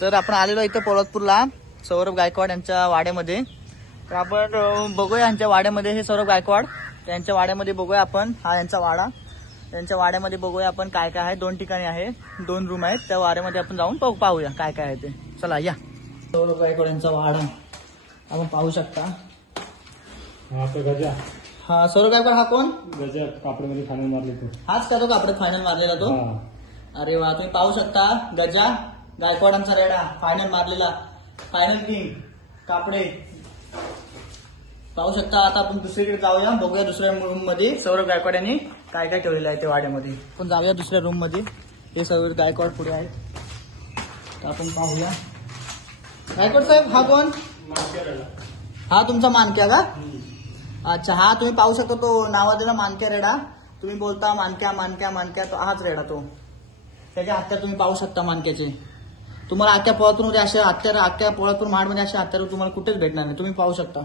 तर आपण आलेलो इथं पोलादपूरला सौरभ गायकवाड यांच्या वाड्यामध्ये. तर आपण बघूया यांच्या वाड्यामध्ये, हे सौरभ गायकवाड त्यांच्या वाड्यामध्ये बघूया आपण. हा यांचा वाडा, त्यांच्या वाड्यामध्ये बघूया आपण काय काय आहे. 2 ठिकाणी आहे, 2 रूम आहेत. त्या वाड्यामध्ये आपण जाऊन पाहूया काय काय आहे ते. चला या. सौरभ गायकवाड यांचा वाडा आपण पाहू शकता. गजा. हा सौरभ गायकवाड हा कोण? गजा कापडमध्ये फायनल मारले तो. हाच का तो कापडात फायनल मारलेला तो? अरे वा, तुम्ही पाहू शकता गजा गायकवाडांचा रेडा फायनल मारलेला, फायनल किंग कापडे पाहू शकता. आता आपण दुसरीकडे जाऊया, बघूया दुसऱ्या रूम मध्ये सौरभ गायकवाड यांनी काय काय ठेवलेलं आहे ते वाड्यामध्ये. आपण जाऊया दुसऱ्या रूम मध्ये. हे सौरभ गायकवाड पुढे आहेत, तर आपण पाहूया. गायकवाड साहेब हा कोण? हा तुमचा मानक्या का? अच्छा, हा तुम्ही पाहू शकता तो नावाजलेला मानक्या रेडा. तुम्ही बोलता मानक्या मानक्या मानक्या, तो हाच रेडा तो. त्याच्या हत्यार तुम्ही पाहू शकता मानक्याचे. तुम्हाला आख्या पोळातून असे हत्यार, आख्या पोळातून महाडमध्ये असे हत्यार तुम्हाला कुठेच भेटणार नाही, तुम्ही पाहू शकता.